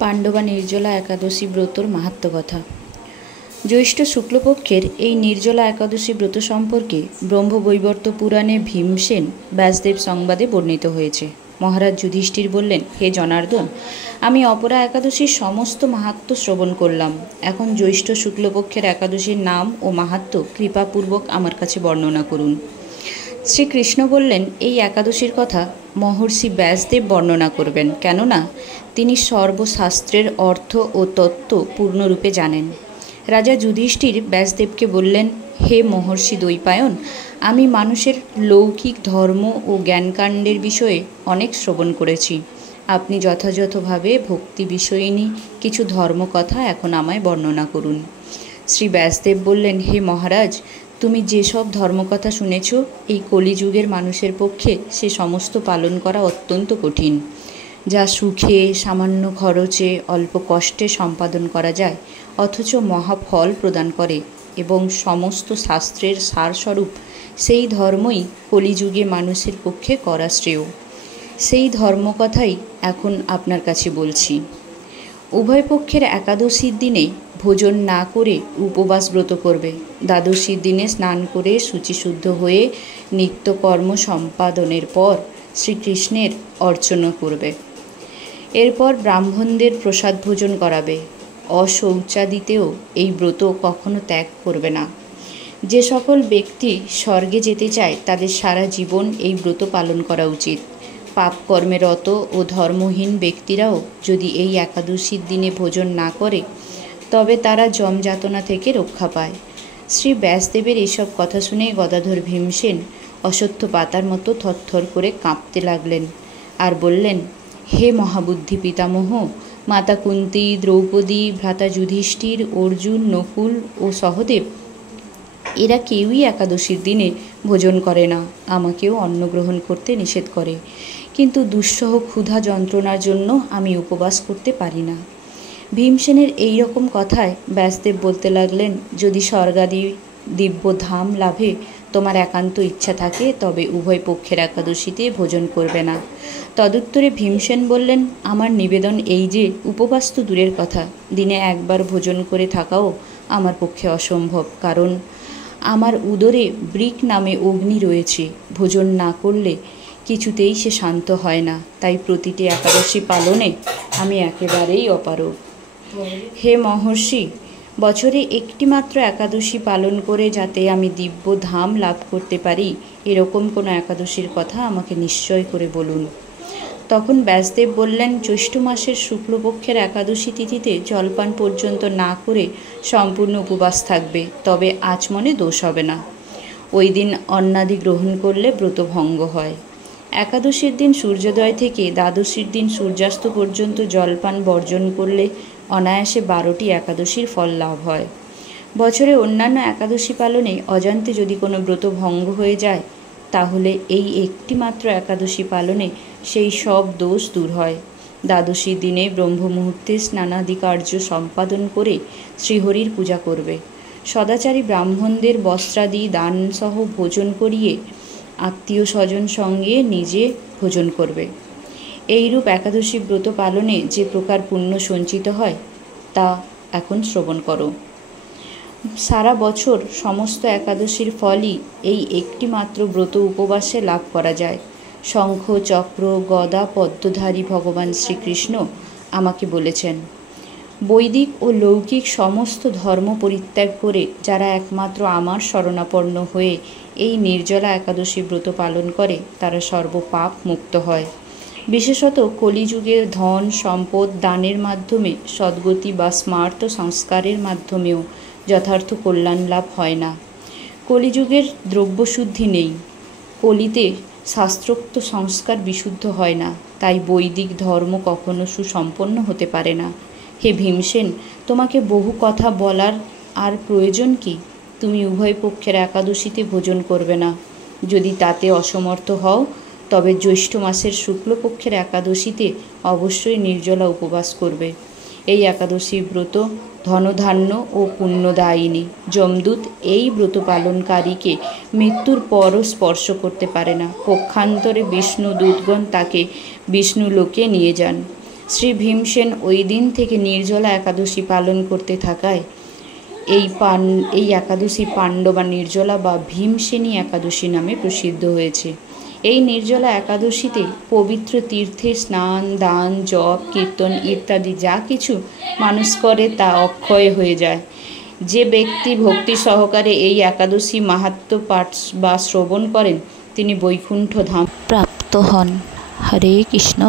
পাণ্ডবা নির্জলা একাদশী ব্রতর মাহাত্ম্য কথা। জ্যৈষ্ঠ শুক্লপক্ষের এই নির্জলা একাদশী ব্রত সম্পর্কে ব্রহ্মবৈবর্ত পুরাণে ভীমসেন ব্যাসদেব সংবাদে বর্ণিত হয়েছে। মহারাজ যুধিষ্ঠির বললেন, হে জনার্দন, আমি অপরা একাদশীর সমস্ত মাহাত্ম্য শ্রবণ করলাম। এখন জ্যৈষ্ঠ শুক্লপক্ষের একাদশীর নাম ও মাহাত্ম্য কৃপাপূর্বক আমার কাছে বর্ণনা করুন। শ্রীকৃষ্ণ বললেন, এই একাদশীর কথা মহর্ষি ব্যাসদেব বর্ণনা করবেন, কেননা তিনি সর্বশাস্ত্রের অর্থ ও তত্ত্ব পূর্ণরূপে জানেন। রাজা যুধিষ্ঠির ব্যাসদেবকে বললেন, হে মহর্ষি দ্বৈপায়ন, আমি মানুষের লৌকিক ধর্ম ও জ্ঞানকাণ্ডের বিষয়ে অনেক শ্রবণ করেছি। আপনি যথাযথভাবে ভক্তি বিষয়িনী কিছু ধর্মকথা এখন আমায় বর্ণনা করুন। শ্রী ব্যাসদেব বললেন, হে মহারাজ, তুমি যেসব ধর্মকথা শুনেছ, এই কলিযুগের মানুষের পক্ষে সে সমস্ত পালন করা অত্যন্ত কঠিন। যা সুখে, সামান্য খরচে, অল্প কষ্টে সম্পাদন করা যায়, অথচ মহাফল প্রদান করে এবং সমস্ত শাস্ত্রের সারস্বরূপ, সেই ধর্মই কলিযুগে মানুষের পক্ষে করা শ্রেয়। সেই ধর্মকথাই এখন আপনার কাছে বলছি। উভয় পক্ষের একাদশীর দিনে ভোজন না করে উপবাস ব্রত করবে। দ্বাদশীর দিনে স্নান করে শুচিশুদ্ধ হয়ে নিত্যকর্ম সম্পাদনের পর শ্রীকৃষ্ণের অর্চনা করবে। এরপর ব্রাহ্মণদের প্রসাদ ভোজন করাবে। অশৌচাদিতেও এই ব্রত কখনো ত্যাগ করবে না। যে সকল ব্যক্তি স্বর্গে যেতে চায়, তাদের সারা জীবন এই ব্রত পালন করা উচিত। পাপ কর্মে রত ও ধর্মহীন ব্যক্তিরাও যদি এই একাদশীর দিনে ভোজন না করে, তবে তারা যমযাতনা থেকে রক্ষা পায়। শ্রী ব্যাসদেবের এইসব কথা শুনে গদাধর ভীমসেন অশ্বত্থ পাতার মতো থরথর করে কাঁপতে লাগলেন আর বললেন, হে মহাবুদ্ধি পিতামহ, মাতা কুন্তী, দ্রৌপদী, ভ্রাতা যুধিষ্ঠির, অর্জুন, নকুল ও সহদেব, এরা কেউই একাদশীর দিনে ভোজন করে না। আমাকেও অন্ন গ্রহণ করতে নিষেধ করে, কিন্তু দুঃসহ ক্ষুধা যন্ত্রণার জন্য আমি উপবাস করতে পারি না। ভীমসেনের এই রকম কথায় ব্যাসদেব বলতে লাগলেন, যদি স্বর্গাদি দিব্য ধাম লাভে তোমার একান্ত ইচ্ছা থাকে, তবে উভয় পক্ষের একাদশীতে ভোজন করবে না। তদুত্তরে ভীমসেন বললেন, আমার নিবেদন এই যে, উপবাস তো দূরের কথা, দিনে একবার ভোজন করে থাকাও আমার পক্ষে অসম্ভব, কারণ আমার উদরে বৃক নামে অগ্নি রয়েছে। ভোজন না করলে কিছুতেই সে শান্ত হয় না, তাই প্রতিটি একাদশী পালনে আমি একেবারেই অপারগ। হে মহর্ষি, বছরে একটি মাত্র একাদশী পালন করে যাতে আমি দিব্য ধাম লাভ করতে পারি, এরকম কোনো একাদশীর কথা আমাকে নিশ্চয় করে বলুন। তখন ব্যাসদেব বললেন, জ্যৈষ্ঠ মাসের শুক্লপক্ষের একাদশী তিথিতে জলপান পর্যন্ত না করে সম্পূর্ণ উপবাস থাকবে, তবে আচমনে দোষ হবে না। ওই দিন অন্নাদি গ্রহণ করলে ব্রত ভঙ্গ হয়। একাদশীর দিন সূর্যোদয় থেকে দ্বাদশীর দিন সূর্যাস্ত পর্যন্ত জলপান বর্জন করলে অনায়াসে 12টি একাদশীর ফল লাভ হয়। বছরে অন্যান্য একাদশী পালনে অজান্তে যদি কোনো ব্রত ভঙ্গ হয়ে যায়, তাহলে এই একটি মাত্র একাদশী পালনে সেই সব দোষ দূর হয়। দ্বাদশীর দিনে ব্রহ্ম মুহূর্তে স্নানাদি কার্য সম্পাদন করে শ্রীহরির পূজা করবে। সদাচারী ব্রাহ্মণদের বস্ত্রাদি দানসহ ভোজন করিয়ে আত্মীয় স্বজন সঙ্গে নিজে ভোজন করবে। এইরূপ একাদশী ব্রত পালনে যে প্রকার পুণ্য সঞ্চিত হয়, তা এখন শ্রবণ করো। সারা বছর সমস্ত একাদশীর ফলই এই একটি মাত্র ব্রত উপবাসে লাভ করা যায়। শঙ্খ, চক্র, গদা পদ্মধারী ভগবান শ্রীকৃষ্ণ আমাকে বলেছেন, বৈদিক ও লৌকিক সমস্ত ধর্ম পরিত্যাগ করে যারা একমাত্র আমার শরণাপন্ন হয়ে এই নির্জলা একাদশী ব্রত পালন করে, তারা সর্বপাপ মুক্ত হয়। বিশেষত কলিযুগে ধন সম্পদ দানের মাধ্যমে সদ্গতি বা স্মার্ত সংস্কারের মাধ্যমেও যথার্থ কল্যাণ লাভ হয় না। কলিযুগের দ্রব্যশুদ্ধি নেই। কলিতে শাস্ত্রোক্ত সংস্কার বিশুদ্ধ হয় না, তাই বৈদিক ধর্ম কখনো সুসম্পন্ন হতে পারে না। হে ভীমসেন, তোমাকে বহু কথা বলার আর প্রয়োজন কি? তুমি উভয় পক্ষের একাদশীতে ভোজন করবে না। যদি তাতে অসমর্থ হও, তবে জ্যৈষ্ঠ মাসের শুক্লপক্ষের একাদশীতে অবশ্যই নির্জলা উপবাস করবে। এই একাদশী ব্রত ধনধান্য ও পুণ্যদায়িনী। যমদূত এই ব্রত পালনকারীকে মৃত্যুর পরও স্পর্শ করতে পারে না। পক্ষান্তরে বিষ্ণু দূতগণ তাকে বিষ্ণু লোকে নিয়ে যান। শ্রী ভীমসেন ওই দিন থেকে নির্জলা একাদশী পালন করতে থাকায় এই একাদশী পাণ্ডবা নির্জলা বা ভীমসেনী একাদশী নামে প্রসিদ্ধ হয়েছে। এই নির্জলা একাদশীতে পবিত্র তীর্থে স্নান, দান, জপ, কীর্তন ইত্যাদি যা কিছু মানুষ করে তা অক্ষয় হয়ে যায়। যে ব্যক্তি ভক্তি সহকারে এই একাদশী মাহাত্ম্য পাঠ বা শ্রবণ করেন তিনি বৈকুণ্ঠ ধাম প্রাপ্ত হন। হরে কৃষ্ণ।